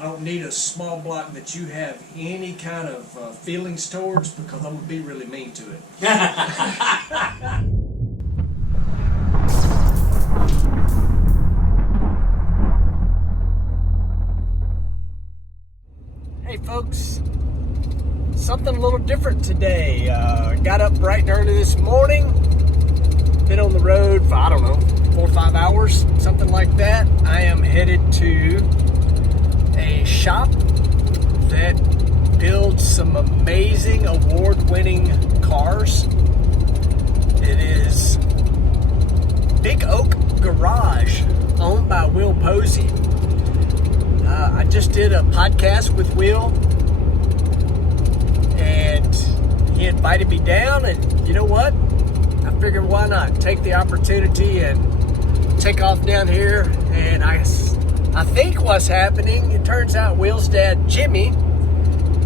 I don't need a small block that you have any kind of feelings towards, because I'm going to be really mean to it. Hey folks, something a little different today. Got up bright and early this morning, been on the road for, I don't know, 4 or 5 hours, something like that. I am headed to a shop that builds some amazing award-winning cars. It is Big Oak Garage, owned by Will Posey. I just did a podcast with Will, and he invited me down, and you know what? I figured why not take the opportunity and take off down here. And I think what's happening, it turns out Will's dad, Jimmy,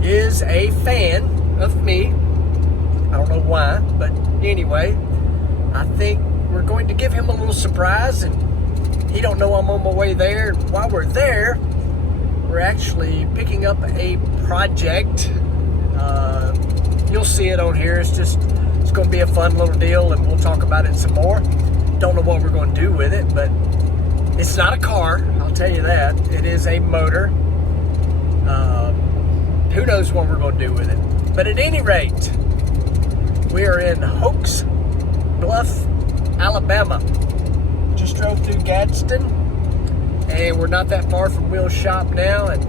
is a fan of me. I don't know why, but anyway, I think we're going to give him a little surprise, and he don't know I'm on my way there. While we're there, we're actually picking up a project. You'll see it on here. It's going to be a fun little deal, and we'll talk about it some more. Don't know what we're going to do with it, but it's not a car, I'll tell you that. It is a motor. Who knows what we're going to do with it. But at any rate, we are in Oaks Bluff, Alabama. Just drove through Gadsden, and we're not that far from Will's shop now, and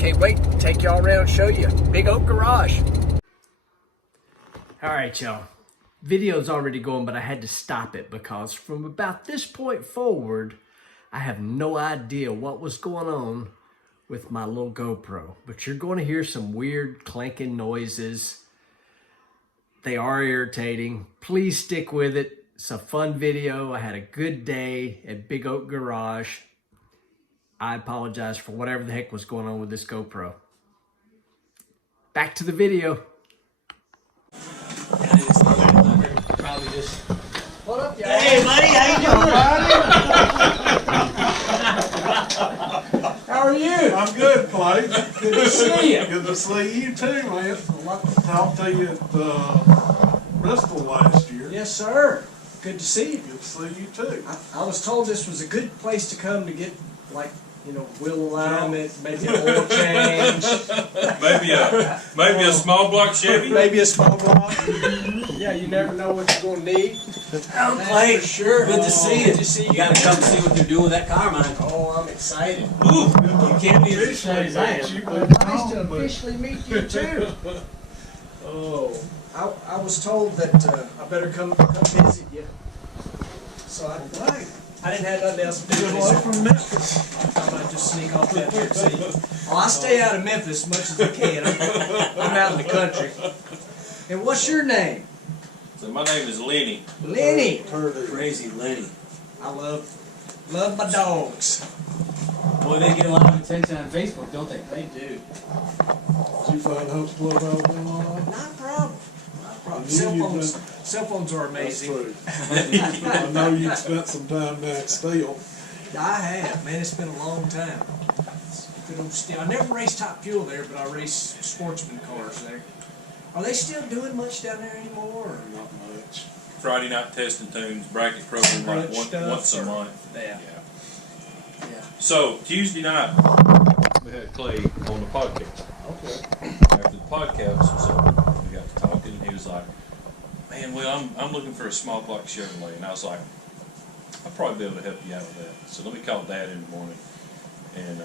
can't wait to take y'all around and show you Big Oak Garage. All right, y'all. Video's already going, but I had to stop it because from about this point forward, I have no idea what was going on with my little GoPro. But you're going to hear some weird clanking noises. They are irritating. Please stick with it. It's a fun video. I had a good day at Big Oak Garage. I apologize for whatever the heck was going on with this GoPro. Back to the video. What up, y'all? Hey, buddy, how you doing? How are you? I'm good, Clay. Good to see you. Good to see you too, man. I talked to you at Bristol last year. Yes, sir. Good to see you. Good to see you too. I was told this was a good place to come to get, like, wheel alignment, maybe an oil change. Maybe a small block Chevy. Maybe a small block. Yeah, you never know what you're going to need. Oh, Clay, for sure. good to see you. Good to see you. You gotta come see what they're doing with that car, man. Oh, I'm excited. Ooh, you can't be as excited as I am. Nice to officially meet you, too. Oh. I was told that I better come visit you. So I didn't have nothing else to do. Hello from Memphis. I thought I'd just sneak off down here and see you. Oh, I stay out of Memphis as much as I can. I'm out in the country. And what's your name? So my name is Lenny. Lenny. Crazy Lenny. I love my dogs. Boy, they get a lot of attention on Facebook, don't they? They do. Did you find Hope's Bluff, Alabama? Not a problem. Not a problem. I knew Cell phones are amazing. That's true. I know you spent some time down at Steel. I have, man. It's been a long time. Good old Steel. I never raced Top Fuel there, but I race sportsman cars there. Are they still doing much down there anymore? Or? Not much. Friday night testing tunes, bracket program like once a month. Yeah. So Tuesday night we had Clay on the podcast. Okay. After the podcast was over, we got to talking, and he was like, "Man, well, I'm looking for a small block Chevrolet," and I was like, "I'll probably be able to help you out with that." So let me call Dad in the morning, and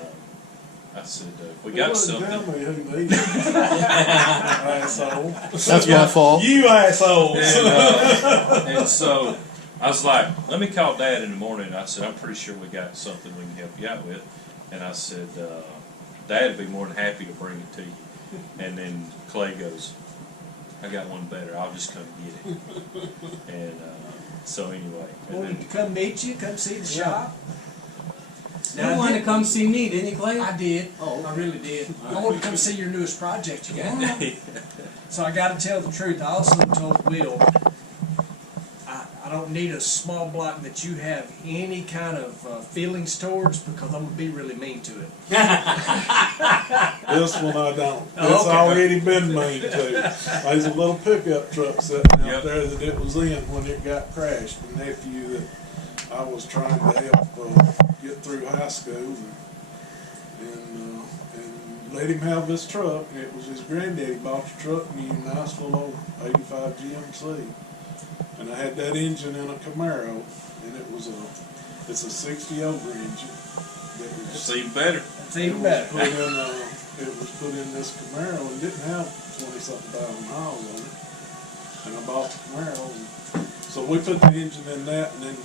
I said, "We got something." Tell me who needs it. Asshole. That's my fault. You assholes. And so I was like, let me call Dad in the morning. I said, I'm pretty sure we got something we can help you out with. And I said, Dad would be more than happy to bring it to you. And then Clay goes, I got one better. I'll just come get it. And so anyway. Wanted to come meet you, come see the shop. You wanted to come see me, didn't you, Clay? I did. Oh, I really did. I wanted to come see your newest project you got. So I got to tell the truth. I also told Will, I I don't need a small block that you have any kind of feelings towards, because I'm gonna be really mean to it. This one I don't. Oh, It's okay. already been mean to. There's a little pickup truck sitting out Yep. there that it was in when it got crashed. The nephew that I was trying to help get through high school and let him have this truck. It was his granddaddy bought the truck, new, nice little old 85 GMC. And I had that engine in a Camaro, and it's a 60 over engine. That was, It's even better. It's even better. it was put in this Camaro and didn't have 20-something thousand miles on it. And I bought the Camaro. And so we put the engine in that, and then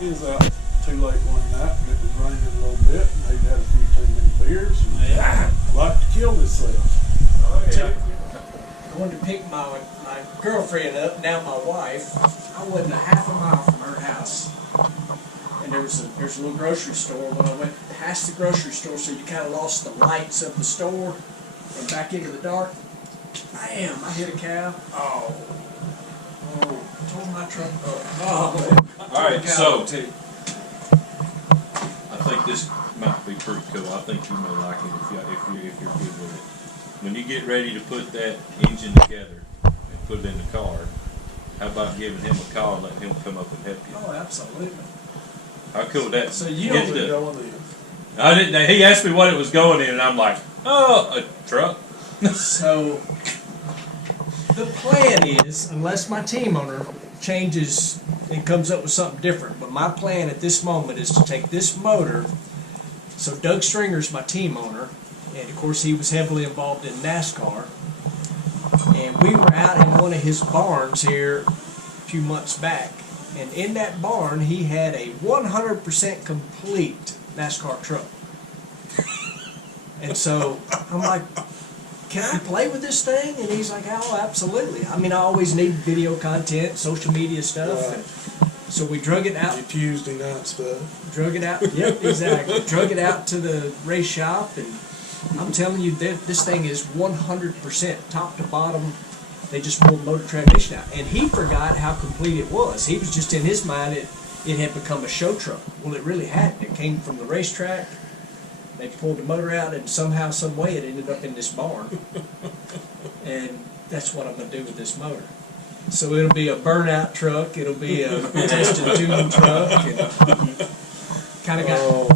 he was out too late one night, and it was raining a little bit, and he'd had a few too many beers, and like to kill himself. Oh, yeah. I wanted to pick my girlfriend up, now my wife. I wasn't a half a mile from her house. And there's a little grocery store. When I went past the grocery store, so you kind of lost the lights of the store and back into the dark, bam, I hit a cow. Oh, tore my truck up. Oh, All right, so too. I think this might be pretty cool. I think you may like it if you're good with it. When you get ready to put that engine together and put it in the car, how about giving him a call and letting him come up and help you? Oh, absolutely. How cool would that? So you Get don't the- Going in. I didn't. He asked me what it was going in, and I'm like, oh, a truck. So the plan is, unless my team owner changes and comes up with something different, but my plan at this moment is to take this motor. So Doug Stringer's my team owner, and of course he was heavily involved in NASCAR. And we were out in one of his barns here a few months back, and in that barn he had a 100% complete NASCAR truck. And so I'm like, can I play with this thing? And he's like, oh, absolutely. I mean, I always need video content, social media stuff. Right. And so we drug it out. Your Tuesday night stuff. Drug it out. Yep, exactly. Drug it out to the race shop, and I'm telling you, this thing is 100% top to bottom. They just pulled the motor transmission out, and he forgot how complete it was. He was just in his mind it had become a show truck. Well, it really hadn't. It came from the racetrack. They pulled the motor out, and somehow, some way, it ended up in this barn. And that's what I'm going to do with this motor. So it'll be a burnout truck. It'll be a test and tune truck. Kind of got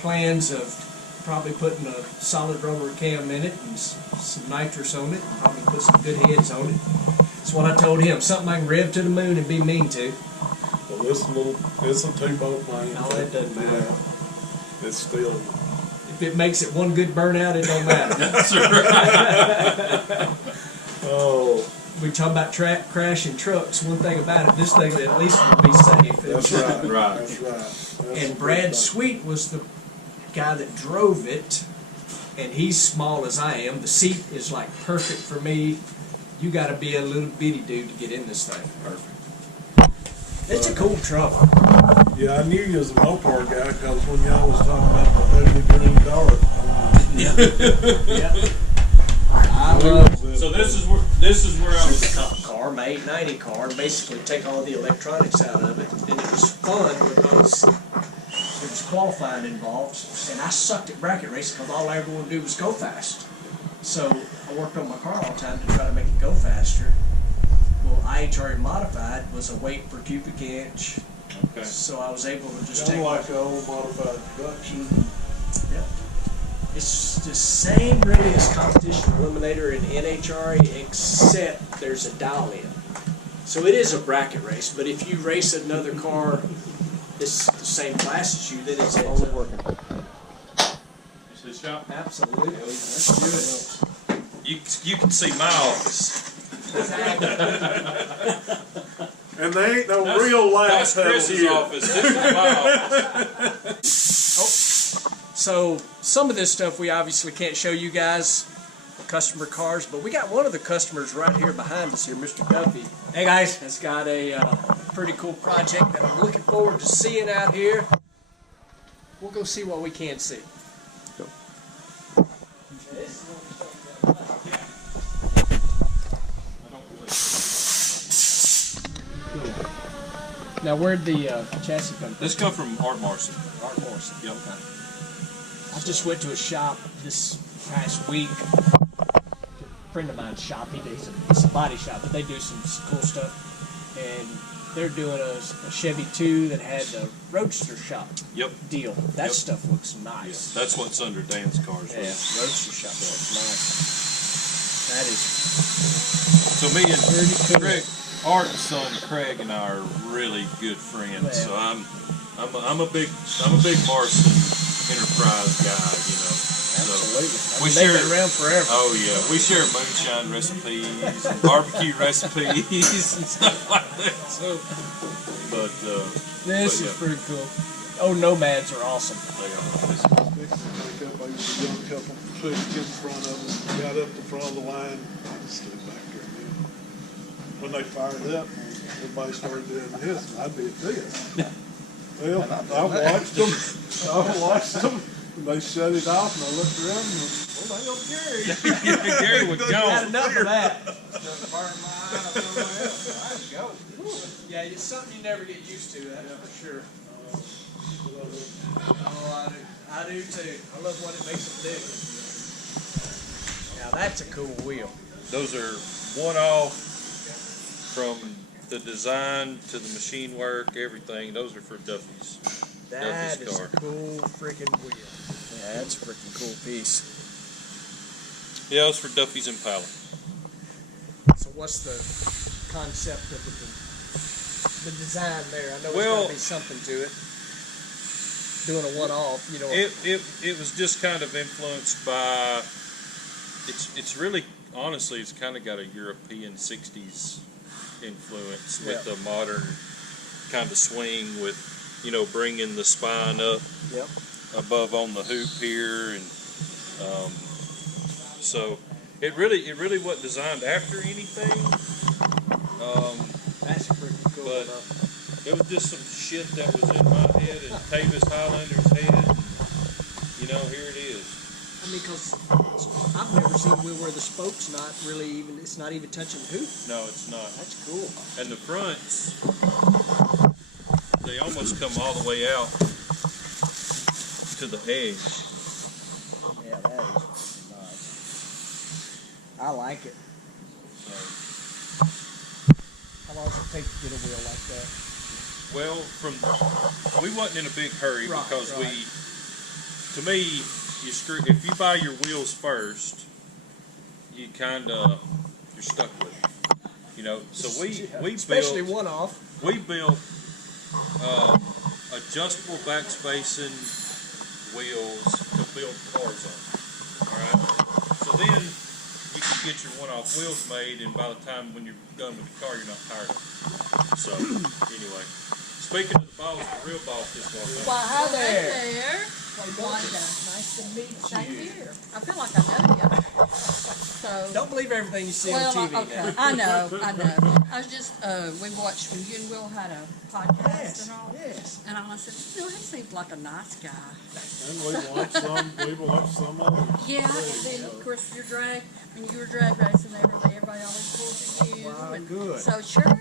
plans of probably putting a solid rubber cam in it and some nitrous on it, and probably put some good heads on it. That's what I told him. Something I can rev to the moon and be mean to. Well, it's a two-boat plane. No, that doesn't matter. Yeah. It's still. If it makes it one good burnout, it don't matter. That's right. Oh, We talk about crashing trucks. One thing about it, this thing at least will be safe. that's right. Right. That's right. That's a And good Brad thing. Sweet was the guy that drove it, and he's small as I am. The seat is like perfect for me. You got to be a little bitty dude to get in this thing. Perfect. It's a cool truck. Yeah, I knew you was a Mopar guy because when y'all was talking about the ugly green dart. Yeah. I love So this is where I was. car, my 890 car, and basically take all the electronics out of it. And it was fun because there was qualifying involved, and I sucked at bracket racing because all I ever wanted to do was go fast. So I worked on my car all the time to try to make it go faster. Well, IHRA modified was a weight per cubic inch, Okay. so I was able to just Kind take. of like the old modified production. Yep. It's the same really as Competition Eliminator and NHRA, except there's a dial-in. So it is a bracket race, but if you race another car that's the same class as you, then it's always working. Is this shop? Absolutely. Let's do it. You can see my office. And they ain't no real That's lights out Chris's here. office. This is my office. So some of this stuff we obviously can't show you guys, customer cars, but we got one of the customers right here behind us here, Mr. Duffy. Hey guys, has got a pretty cool project that I'm looking forward to seeing out here. We'll go see what we can see. Now, where'd the chassis come from? This come from Art Morrison. Art Morrison. Yep. Okay. I just went to a shop this past week. A friend of mine's shop. It's a body shop, but they do some cool stuff. And they're doing a Chevy 2 that had the Roadster shop Yep. deal. That Yep. stuff looks nice. That's what's under Dan's cars. Yeah, Roadster shop looks nice. That is So me and pretty cool. Craig, Art's son Craig and I are really good friends. So I'm a big Morrison Enterprise guy, you know. Absolutely. We They've share- been around forever. Oh yeah, we share moonshine recipes, and barbecue recipes, and stuff like that. So, but This but is pretty cool. Oh, Nomads are awesome. they are. Picked up, I was a young couple, pushed in front of them, got up the front of the line, I stood back there. And when they fired up, everybody started doing this, and I did this. Well, I watched them, and they shut it off, and I looked around, and well, they don't Gary. Gary was Had gone. enough of that. Fired my eye somewhere else. I go. Yeah, it's something you never get used to, that's for sure. Oh, I do too. I love what it makes them do. Now that's a cool wheel. Those are one-off from the design to the machine work, everything. Those are for Duffy's. That Duffy's is car. a cool freaking wheel. Yeah, that's a freaking cool piece. Yeah, it's for Duffy's Impala. So what's the concept of the design there? I know Well- there's got to be something to it. Doing a one-off, you know. It was just kind of influenced by. It's really honestly it's kind of got a European '60s influence with Yeah. the modern kind of swing with bringing the spine up Yep. above on the hoop here and so it really wasn't designed after anything. That's pretty cool. But- enough. It was just some shit that was in my head and Tavis Highlander's head. And, here it is. I mean, because I've never seen one where the spoke's not really even, it's not even touching the hoop. No, it's not. That's cool. And the fronts, they almost come all the way out to the edge. Yeah, that is nice. I like it. How long does it take to get a wheel like that? Well, we wasn't in a big hurry Right, because right. to me, if you buy your wheels first, you you're stuck with it. So we Especially built one-off. adjustable backspacing wheels to build cars on. All right. So then you can get your one-off wheels made, and by the time when you're done with the car, you're not tired of it. So anyway, speaking of the boss, the real boss just walked in. Why, hi there. Hey there. Wanda. Nice to meet Same you. here. I feel like I know you. So. Don't believe everything you see on Well, TV okay. now. I know. I was just, we watched when you and Will had a podcast Yes, and all. yes. And I said, Will, he seems like a nice guy. And we've watched some of them. Yeah, and then of course when you were drag racing, everybody always pulled to you. Wow, and good. So sure.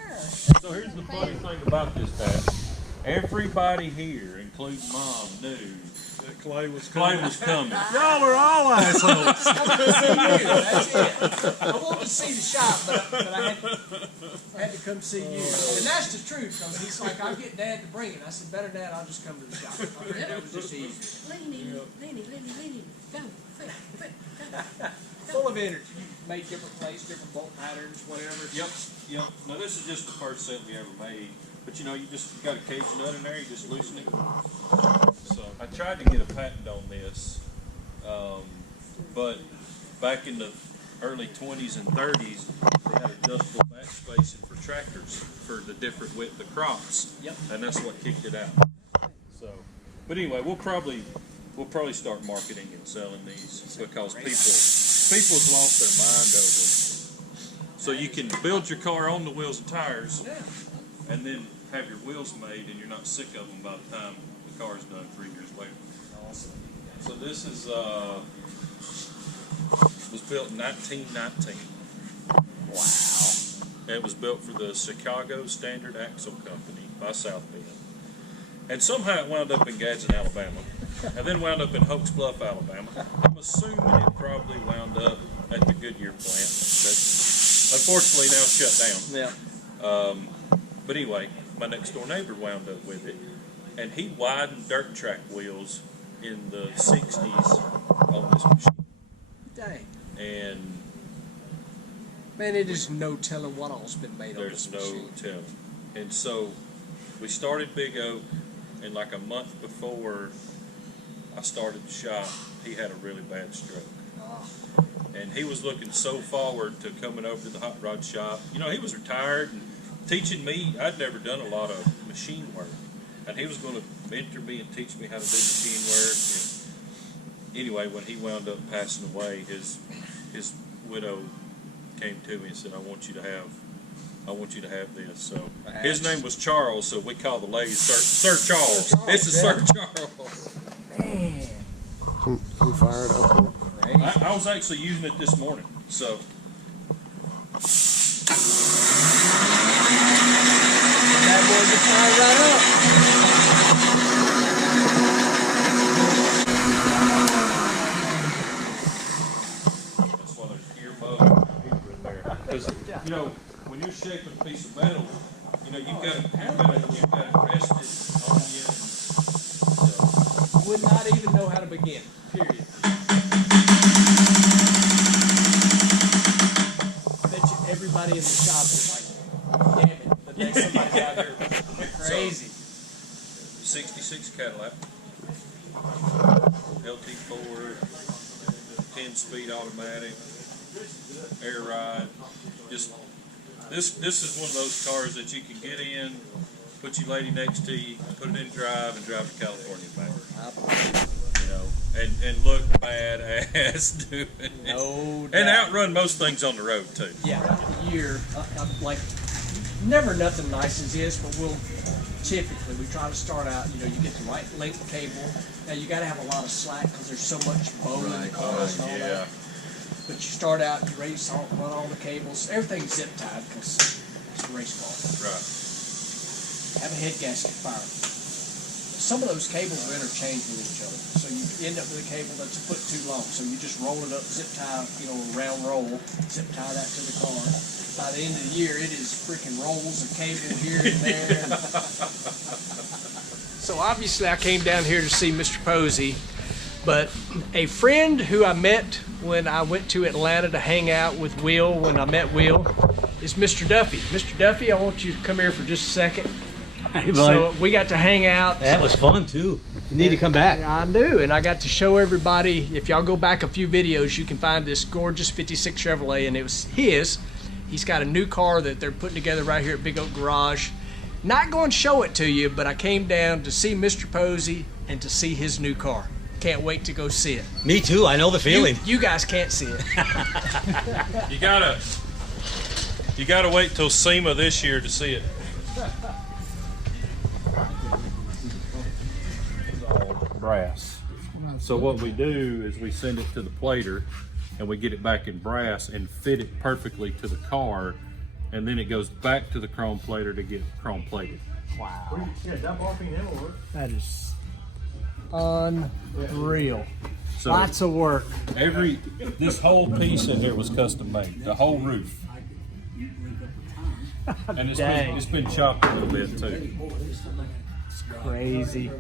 So here's the funny thing about this, Dad. Everybody here, including Mom, knew That Clay was Clay coming. was coming. Y'all are all assholes. I wanted to see you. That's it. I wanted to see the shop, but I had to come see you. And that's the truth, because he's like, I'll get Dad to bring it. I said, better Dad, I'll just come to the shop. I figured that was just easy. Lenny, go, quick, go. Full of energy. You made different plates, different bolt patterns, whatever. Yep. Now this is just the first set we ever made. But you got a cage nut in there, you just loosen it. So I tried to get a patent on this, but back in the early 20s and 30s, they had adjustable backspacing for tractors for the different width of crops. Yep. And that's what kicked it out. So, but anyway, we'll probably start marketing and selling these because people's lost their mind over them. So you can build your car on the wheels and tires, Yeah. and then have your wheels made, and you're not sick of them by the time the car's done 3 years later. Awesome. So this is was built in 1919. Wow. And it was built for the Chicago Standard Axle Company. by South Bend. And somehow it wound up in Gadsden, Alabama, and then wound up in Hoax Bluff, Alabama. I'm assuming it probably wound up at the Goodyear plant that's unfortunately now shut down. Yeah. But anyway, my next door neighbor wound up with it, and he widened dirt track wheels in the 60s on this machine. Dang. And Man, it is no telling what all's been made on there's this no machine. telling. And so we started Big Oak, and like a month before I started the shop, he had a really bad stroke. Ah. And he was looking so forward to coming over to the hot rod shop. You know, he was retired and teaching me. I'd never done a lot of machine work, and he was going to mentor me and teach me how to do machine work. And anyway, when he wound up passing away, his widow came to me and said, I want you to have this. So his name was Charles, so we call the lady Sir Charles. Sir Charles, This is yeah. Sir Charles. Man. Can you fire it up? Crazy. I was actually using it this morning, so That boy just fired right up. that's why there's gear mode in there. Because you know, when you're shaping a piece of metal, you know you've got to rest it on you. So, Would not even know how to begin. Period. I bet you everybody in the shop is like, damn it, the day somebody's out here crazy. 66 Cadillac, LT4, 10-speed automatic, air ride. Just this is one of those cars that you can get in, put your lady next to you, put it in drive, and drive to California back. You know, and look badass doing it. No doubt. And outrun most things on the road too. Yeah, throughout the year, I'm like, never nothing nice as this, but we'll typically, we try to start out, you know, you get the right length cable. Now you gotta have a lot of slack because there's so much bow in the cars and all that. But you start out, you race all, run all the cables, everything's zip tied because it's a race car. Right. Have a head gasket fire. Some of those cables are interchanged with each other, so you end up with a cable that's a foot too long. So you just roll it up, zip tie, you know, a round roll, zip tie that to the car. By the end of the year, it is freaking rolls of cable here and there. So obviously, I came down here to see Mr. Posey, but a friend who I met when I went to Atlanta to hang out with Will, when I met Will, is Mr. Duffy. Mr. Duffy, I want you to come here for just a second. Hey, So we got to hang out. that was fun too. You need to come back. I do, and I got to show everybody. If y'all go back a few videos, you can find this gorgeous 56 Chevrolet, and it was his. He's got a new car that they're putting together right here at Big Oak Garage. Not going to show it to you, but I came down to see Mr. Posey and to see his new car. Can't wait to go see it. Me too. I know the feeling. You guys can't see it. You gotta wait till SEMA this year to see it. Brass. So what we do is we send it to the plater and we get it back in brass and fit it perfectly to the car, and then it goes back to the chrome plater to get chrome plated. Wow. That is unreal. So Lots of work. this whole piece in here was custom made, the whole roof. And it's been chopped a little bit too. Crazy.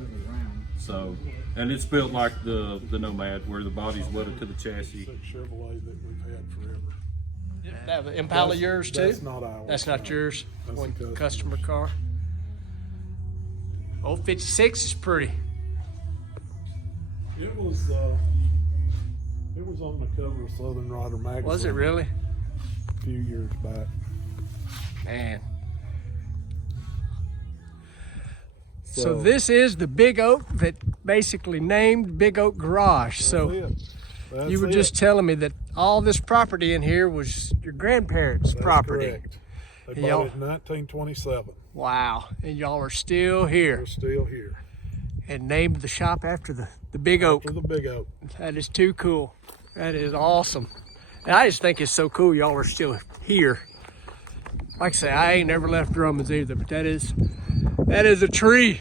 So, and it's built like the Nomad, where the body's welded to the chassis. Chevrolet that we've had forever. That Impala yours too? That's not ours. That's not yours. That's One the customer car. Old 56 is pretty. It was on the cover of Southern Rider magazine. Was it really? A few years back. Man. So this is the Big Oak that basically named Big Oak Garage. So you were just telling me that all this property in here was your grandparents' property. Correct. They And bought y'all- it in 1927. Wow. And y'all are still here We're still here. and named the shop after the Big Oak. For the Big Oak. That is too cool. That is awesome. And I just think it's so cool y'all are still here. Like I say, I ain't never left Drummond's either, but that is That is a tree.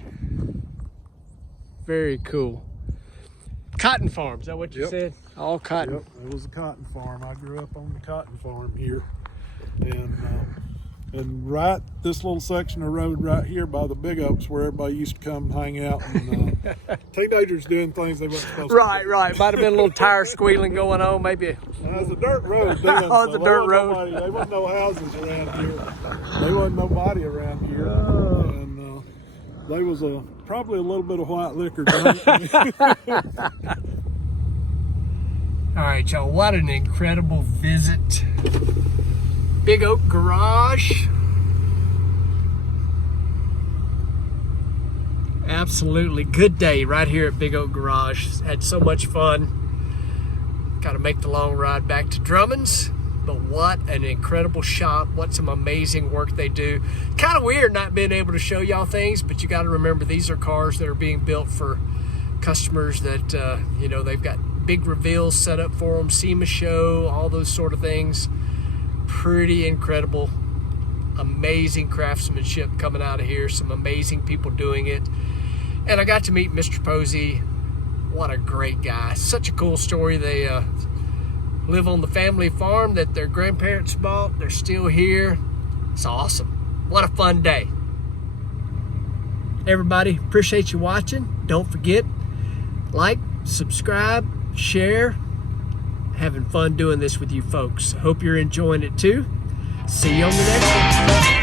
Very cool. Cotton farm, is that what you Yep. said? All cotton. Yep, it was a cotton farm. I grew up on the cotton farm here, and right this little section of road right here by the big oaks where everybody used to come hang out and teenagers doing things they weren't supposed Right, to. right. Might have been a little tire squealing going on, maybe. It was a dirt road. Oh, it's a dirt road. There wasn't no houses around here. There wasn't nobody around here, and there was probably a little bit of white liquor drunk. All right, y'all, what an incredible visit. Big Oak Garage. Absolutely good day right here at Big Oak Garage. Had so much fun. Got to make the long ride back to Drummond's, but what an incredible shop. What some amazing work they do. Kind of weird not being able to show y'all things, but you got to remember these are cars that are being built for customers that, you know, they've got big reveals set up for them, SEMA show, all those sort of things. Pretty incredible, amazing craftsmanship coming out of here. Some amazing people doing it. And I got to meet Mr. Posey. What a great guy. Such a cool story. They live on the family farm that their grandparents bought. They're still here. It's awesome. What a fun day. Everybody, appreciate you watching. Don't forget, like, subscribe, share. Having fun doing this with you folks. Hope you're enjoying it too. See you on the next one.